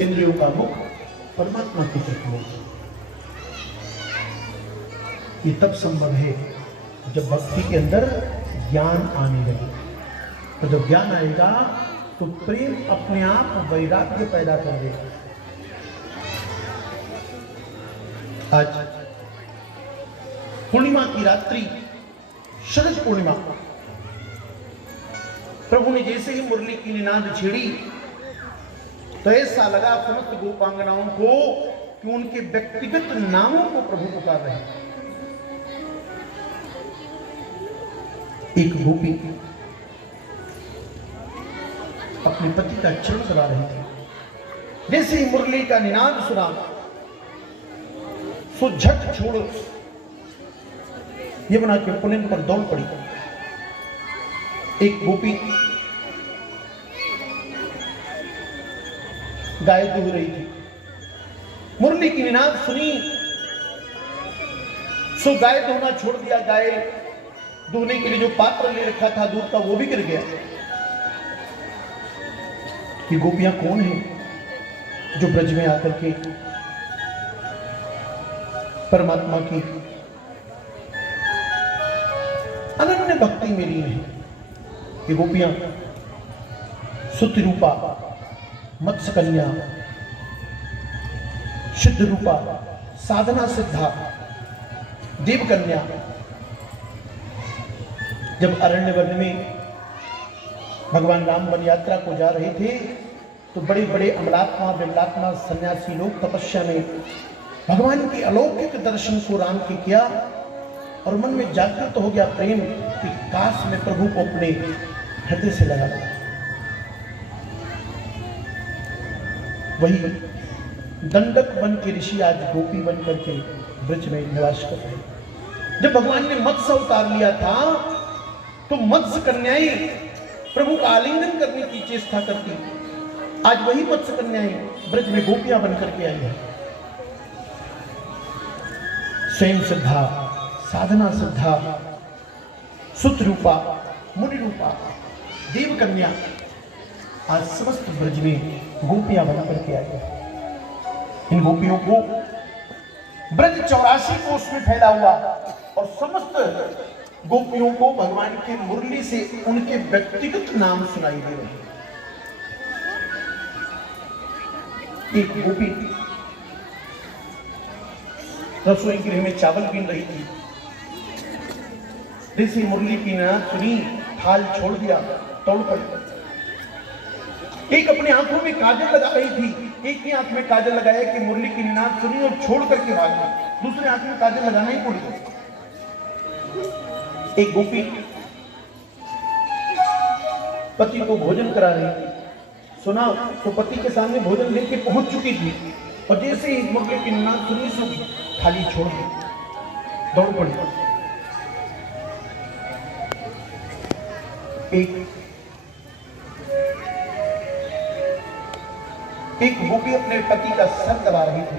इंद्रियों का मुख परमात्मा की तरफ हो। ये तब संभव है जब भक्ति के अंदर ज्ञान आने लगे। तो जब ज्ञान आएगा तो प्रेम अपने आप वैराग्य पैदा कर देगा। आज पूर्णिमा की रात्रि, शरद पूर्णिमा, प्रभु ने जैसे ही मुरली की निनाद छेड़ी तो ऐसा लगा समस्त गोपांगनाओं को कि उनके व्यक्तिगत नामों को प्रभु पुकार रहे हैं। एक गोपी अपने पति का चरण करा रही थी। जैसे ही मुरली का निनाद सुना सो झट छोड़ यमुना के पुलिन पर दौड़ पड़ी। एक गोपी गाय दूह रही थी। मुरली की निनाद सुनी सो गाय दूहना छोड़ दिया। गाय दूहने के लिए जो पात्र ले रखा था दूध का वो भी गिर गया। ये गोपियां कौन हैं जो ब्रज में आकर के परमात्मा की अनन्य भक्ति में लीन है? ये गोपियां सुत रूपा, मत्स्य कन्या, सिद्ध रूपा, साधना सिद्धा, देव कन्या। जब अरण्य वन में भगवान राम वन यात्रा को जा रहे थे तो बड़े बड़े अमलात्मा विमलात्मा सन्यासी लोग तपस्या में भगवान के अलौकिक दर्शन को राम के किया और मन में जागृत हो गया प्रेम कि काश में प्रभु को अपने हृदय से लगा। वही दंडक वन के ऋषि आज गोपी बन करके ब्रज में निवास कर रहे। जब भगवान ने मत्स्य उतार लिया था तो मत्स्य कन्याएं प्रभु का आलिंगन करने की चेष्टा करती। आज वही मत्स्य कन्याएं ब्रज में गोपियां बन करके आई है। स्वयं सिद्धा, साधना सिद्धा, सुत रूपा, मुनि रूपा, देव कन्या आज समस्त ब्रज में गोपियां बन करके आई है। इन गोपियों को ब्रज 84 कोष में फैला हुआ और समस्त गोपियों को भगवान की मुरली से उनके व्यक्तिगत नाम सुनाई दे रहे हैं। एक गोपी रसोई गृह में चावल बीन रही थी। जैसे मुरली की नाद सुनी, थाल छोड़ दिया, दौड़ पड़ी। एक अपने आंखों में काजल लगा रही थी। एक ही आंख में काजल लगाया कि मुरली की नाद सुनी और छोड़ करके भाग गई। दूसरे आंख में काजल लगाना ही पड़ी। एक गोपी पति को भोजन करा रही थी। सुना तो पति के सामने भोजन लेके पहुंच चुकी थी और जैसे ही मुर्गे की नाद सुनी सो थाली छोड़ दी, दौड़ पड़ी। एक गोपी अपने पति का सर दबा रही थी,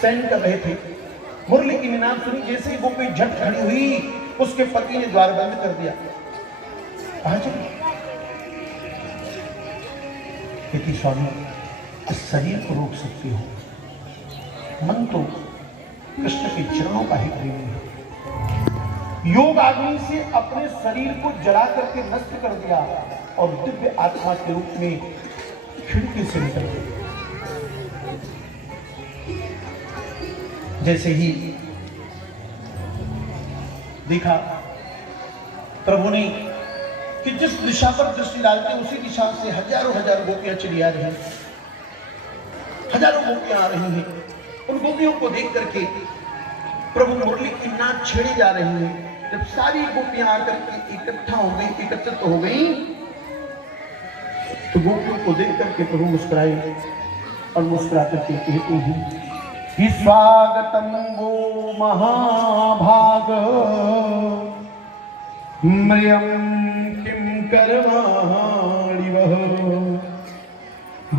सैन कर रहे थे। मुरली की निनाद सुनी, जैसे ही गोपी झट खड़ी हुई उसके पति ने द्वार बंद कर दिया। क्योंकि स्वामी शरीर को रोक सकती हो, मन तो कृष्ण के चरणों का ही प्रेमी है। योग आदमी से अपने शरीर को जला करके नष्ट कर दिया और दिव्य आत्मा के रूप में खिड़की से निकल गई। जैसे ही देखा प्रभु ने कि जिस दिशा पर दृष्टि डालते उसी दिशा से हजारों गोपियां चली आ रही हैं। हजारों गोपियां आ रही हैं। उन गोपियों को देख करके प्रभु मुरली की नाद छेड़ी जा रही है। जब सारी गोपियां आकर के इकट्ठा हो गई, एकत्रित हो गई, तो गोपियों को देख करके प्रभु मुस्कुराए और मुस्कुरा करके कहते हैं कि स्वागतम वो महाभाग मृयम किम करवाणि वह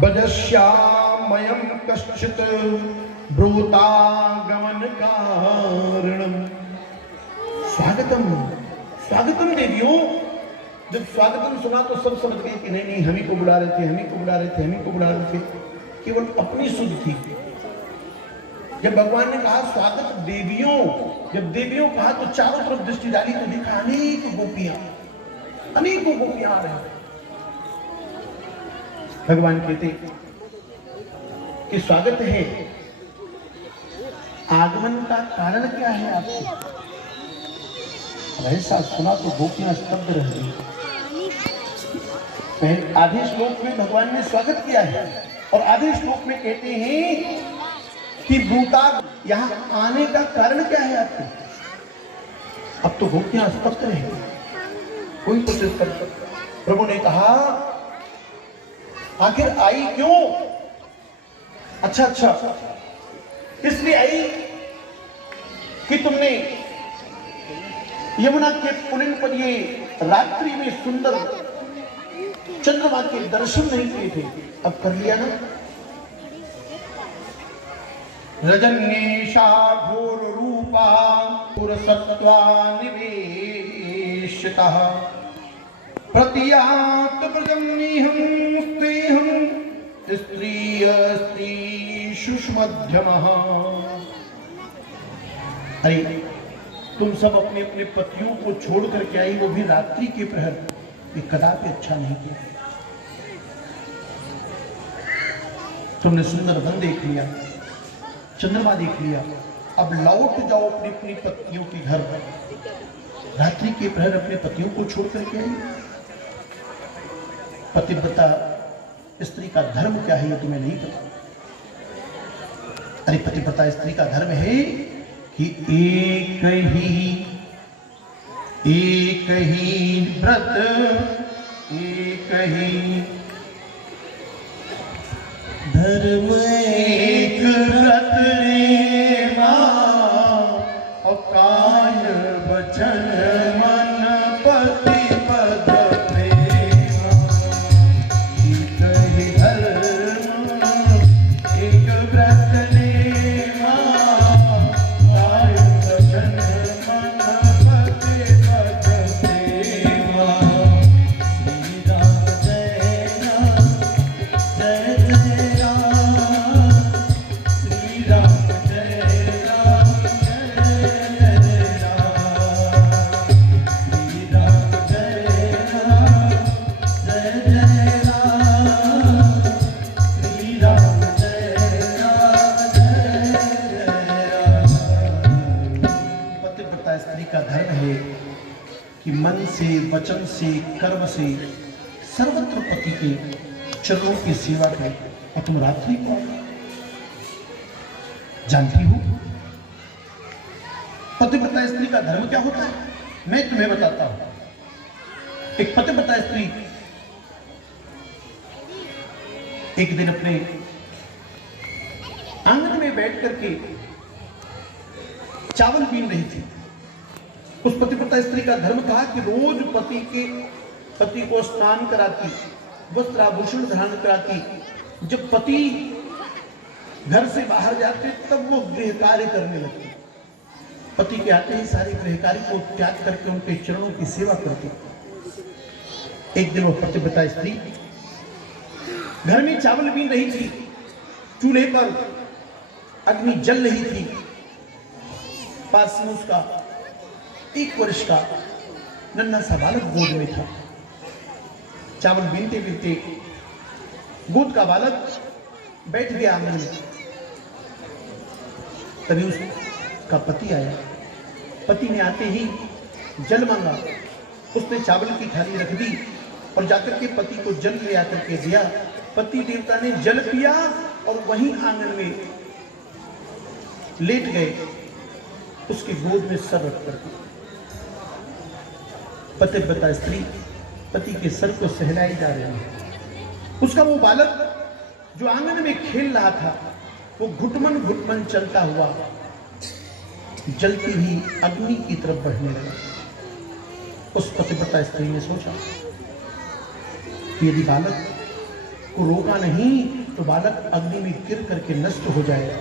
बजश्यामयं कश्चित् ब्रूतागमन कारणम। स्वागतम देवियों। जब स्वागतम सुना तो सब समझ गए कि नहीं हम ही को बुला रहे थे, हम ही को बुला रहे थे। केवल अपनी सुध थी। जब भगवान ने कहा स्वागत देवियों, जब देवियों कहा तो चारों तरफ दृष्टि डाली तो देखा अनेक गोपियां, अनेकों गोपियां आ रही। भगवान कहते कि स्वागत है, आगमन का कारण क्या है आपको? ऐसा सुना तो गोपियां स्तब्ध रह गई। आधे श्लोक में भगवान ने स्वागत किया है और आधे श्लोक में कहते हैं कि भूता यहां आने का कारण क्या है आपको? अब तो गोपियां स्तब्ध रह गई, कोई कुछ कर। प्रभु ने कहा आखिर आई क्यों? अच्छा, इसलिए आई कि तुमने यमुना के पुलिन पर ये रात्रि में सुंदर चंद्रमा के दर्शन नहीं किए थे, अब कर लिया ना। रजनीशा घोर रूपा पुरसत्वा निवेशितः प्रतियात प्रजम्निहं स्तेहं स्त्री सुष्मध्यमः। अरे तुम सब अपने अपने पतियों को छोड़ करके आई, वो भी रात्रि के प्रहर, ये कदापि अच्छा नहीं किया। तुमने सुंदर वन देख लिया, चंद्रमा देख लिया, अब लौट जाओ अपनी अपनी पत्नियों के घर। रात्रि के प्रहर अपने पतियों को छोड़ करके आई। पतिव्रता स्त्री का धर्म क्या है ये तुम्हें नहीं पता। अरे पतिव्रता स्त्री का धर्म है कि एक ही व्रत, एक ही धर्म, एक व्रत लेवा और काय वचन मन पति पद प्रेमा। एक ही धर्म, एक व्रत लेवा, काय वचन मन पति पद प्रेमा। श्री राम जय राम, जय जय राम, श्री राम जय राम, जय जय राम, श्री राम जय राम, जय जय राम, श्री राम जय राम, जय जय राम। पतिव्रता स्त्री का धर्म है कि मन से, वचन से, कर्म से सर्वत्र पति के चरणों की सेवा करे। और तुम रात्रि को जानती हो पतिव्रता स्त्री का धर्म क्या होता है? मैं तुम्हें बताता हूं। एक पतिव्रता स्त्री एक दिन अपने आंगन में बैठ करके चावल बीन रही थी। उस पतिव्रता स्त्री का धर्म था कि रोज पति को स्नान कराती, वस्त्राभूषण धारण कराती। जब पति घर से बाहर जाते तब वो गृह कार्य करने लगती। पति के आते ही सारे गृह कार्य को त्याग करके उनके चरणों की सेवा करती। एक दिन वो पतिव्रता स्त्री घर में चावल बीन रही थी, चूल्हे पर अग्नि जल रही थी। पास में उसका 1 वर्ष का नन्हा सा बालक गोद में था। चावल बीनते बीनते गोद का बालक बैठ गया आंगन में। तभी उसका पति आया। पति ने आते ही जल मांगा। उसने चावल की थाली रख दी और जाकर के पति को जल ले आकर के दिया। पति देवता ने जल पिया और वहीं आंगन में लेट गए, उसके गोद में सर रख कर। पतिव्रता स्त्री पति के सर को सहलाई जा रही है। उसका वो बालक जो आंगन में खेल रहा था वो घुटमन घुटमन चलता हुआ जलती हुई अग्नि की तरफ बढ़ने लगा। उस पतिव्रता स्त्री ने सोचा कि यदि बालक को रोका नहीं तो बालक अग्नि में गिर करके नष्ट हो जाएगा।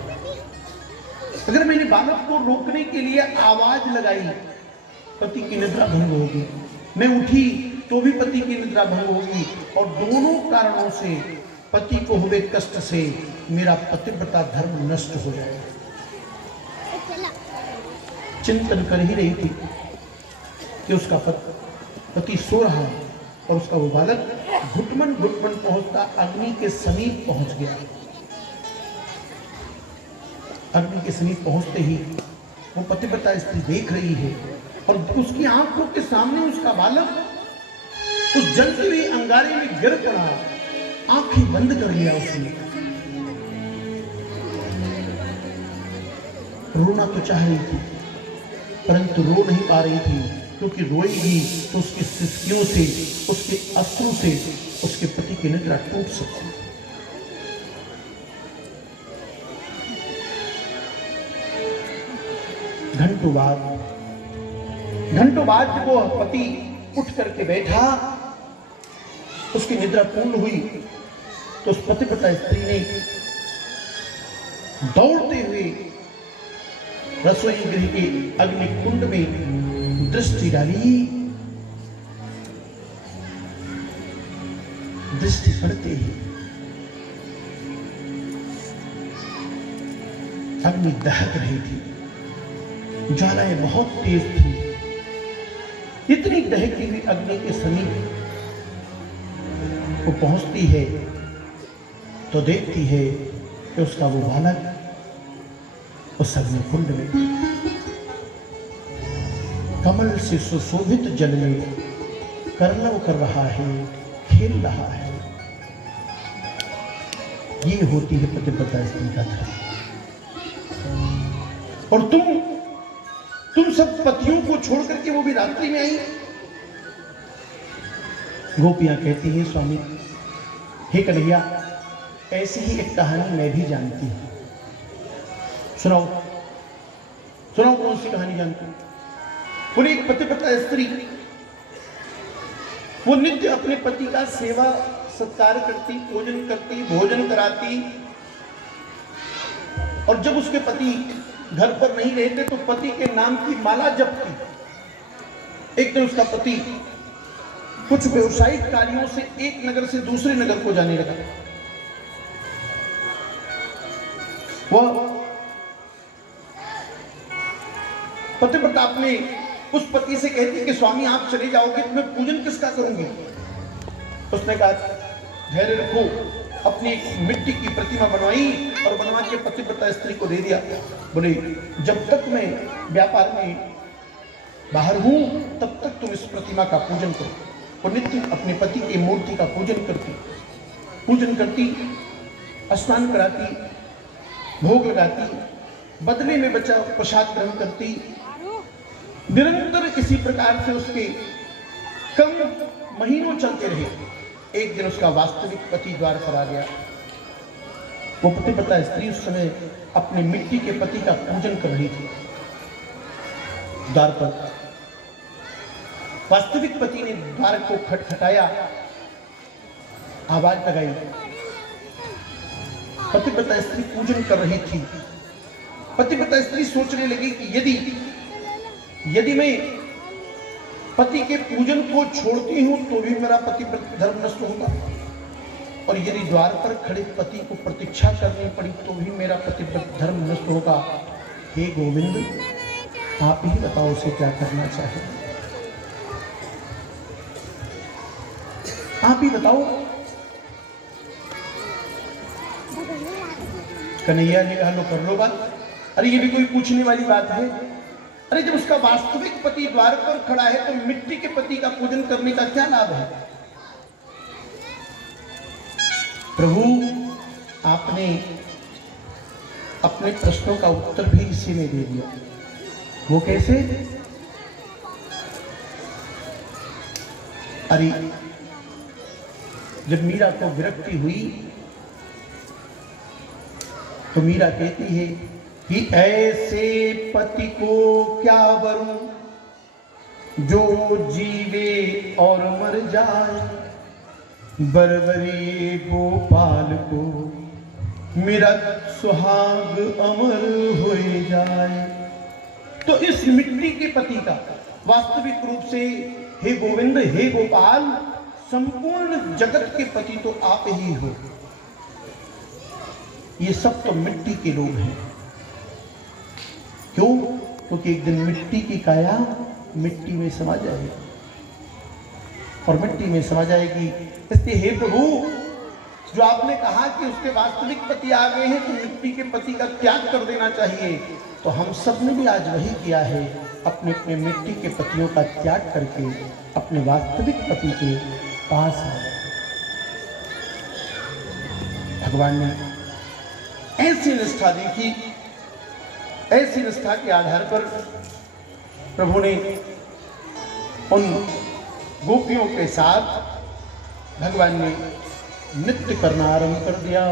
अगर मैंने बालक को रोकने के लिए आवाज लगाई पति की निद्रा भंग होगी, मैं उठी तो भी पति की निद्रा भंग होगी और दोनों कारणों से पति को हुए कष्ट से मेरा पतिव्रता धर्म नष्ट हो जाएगा। चिंतन कर ही रही थी कि उसका पति सो रहा है और उसका वो बालक घुटमन घुटमन पहुंचता अग्नि के समीप पहुंच गया। अग्नि के समीप पहुंचते ही वो पतिव्रता स्त्री देख रही है और उसकी आंखों के सामने उसका बालक उस जलती हुई अंगारे में गिर पड़ा। आंखें बंद कर लिया उसने। रोना तो चाह रही थी परंतु रो नहीं पा रही थी, क्योंकि रोएगी तो उसकी सिसकियों से, उसके अश्रु से उसके पति की निद्रा टूट सकती। घंटों बाद जब वो पति उठ करके बैठा, उसकी निद्रा पूर्ण हुई तो उस पतिव्रता स्त्री ने दौड़ते हुए रसोई गृह के अग्नि कुंड में दृष्टि डाली। दृष्टि पड़ते ही अग्नि दहक रही थी, ज्वालाएं बहुत तेज थी। इतनी दहकती हुई अग्नि के समीप वो पहुंचती है तो देखती है कि उसका वो बालक उस अग्नि कुंड में कमल से सुशोभित जल में करलव कर रहा है, खेल रहा है। ये होती है पतिव्रता स्त्री का धर्म। और तुम सब पतियों को छोड़ करके वो भी रात्रि में आई। गोपियां कहती है स्वामी हे कन्हैया, ऐसी ही एक कहानी मैं भी जानती हूं। सुनाओ कौन सी कहानी जानती हूं? बोले एक पतिव्रता स्त्री, वो नित्य अपने पति का सेवा सत्कार करती, पूजन करती, भोजन कराती, और जब उसके पति घर पर नहीं रहते तो पति के नाम की माला जपती। एक दिन उसका पति कुछ व्यवसायिक कार्यों से एक नगर से दूसरे नगर को जाने लगा। वह पतिव्रता अपने उस पति से कहती कि स्वामी आप चले जाओगे तो मैं पूजन किसका करूंगी? उसने कहा धैर्य रखो। अपनी एक मिट्टी की प्रतिमा बनवाई और बनवा के पतिव्रता स्त्री को दे दिया। बोले जब तक मैं व्यापार में बाहर हूं तब तक तुम इस प्रतिमा का पूजन करो। वो नित्य अपने पति की मूर्ति का पूजन करती, स्नान कराती, भोग लगाती, बदले में बचा प्रसाद ग्रहण करती। निरंतर इसी प्रकार से उसके कम महीनों चलते रहे। एक दिन उसका वास्तविक पति द्वार पर आ गया। वो पतिव्रता स्त्री उस समय अपने मिट्टी के पति का पूजन कर रही थी। द्वार पर वास्तविक पति ने द्वार को खटखटाया, आवाज लगाई। पतिव्रता स्त्री पूजन कर रही थी। पतिव्रता स्त्री सोचने लगी कि यदि मैं पति के पूजन को छोड़ती हूं तो भी मेरा पतिव्रता धर्म नष्ट होगा, और यदि द्वार पर खड़े पति को प्रतीक्षा करनी पड़ी तो भी मेरा पतिव्रता धर्म नष्ट होगा। हे गोविंद, आप ही बताओ उसे क्या करना चाहिए, आप ही बताओ। कन्हैया ने कहा लो कर लो बात। अरे ये भी कोई पूछने वाली बात है? अरे जब उसका वास्तविक पति द्वार पर खड़ा है तो मिट्टी के पति का पूजन करने का क्या लाभ है? प्रभु, आपने अपने प्रश्नों का उत्तर भी इसी ने दे दिया। वो कैसे? अरे जब मीरा को विरक्ति हुई तो मीरा कहती है कि ऐसे पति को क्या वरूं जो जीवे और मर जाए, बरबरी गोपाल को मेरा सुहाग अमर हो जाए। तो इस मिट्टी के पति का वास्तविक रूप से हे गोविंद, हे गोपाल, संपूर्ण जगत के पति तो आप ही हो। ये सब तो मिट्टी के लोग हैं। क्यों? क्योंकि एक दिन मिट्टी की काया मिट्टी में समा जाएगी और मिट्टी में समा जाएगी। इसलिए हे प्रभु, जो आपने कहा कि उसके वास्तविक पति आ गए हैं तो मिट्टी के पति का त्याग कर देना चाहिए, तो हम सब ने भी आज वही किया है, अपने अपने मिट्टी के पतियों का त्याग करके अपने वास्तविक पति के पास आए। भगवान ने ऐसी निष्ठा देखी, ऐसी निष्ठा के आधार पर प्रभु ने उन गोपियों के साथ भगवान ने नृत्य करना आरंभ कर दिया।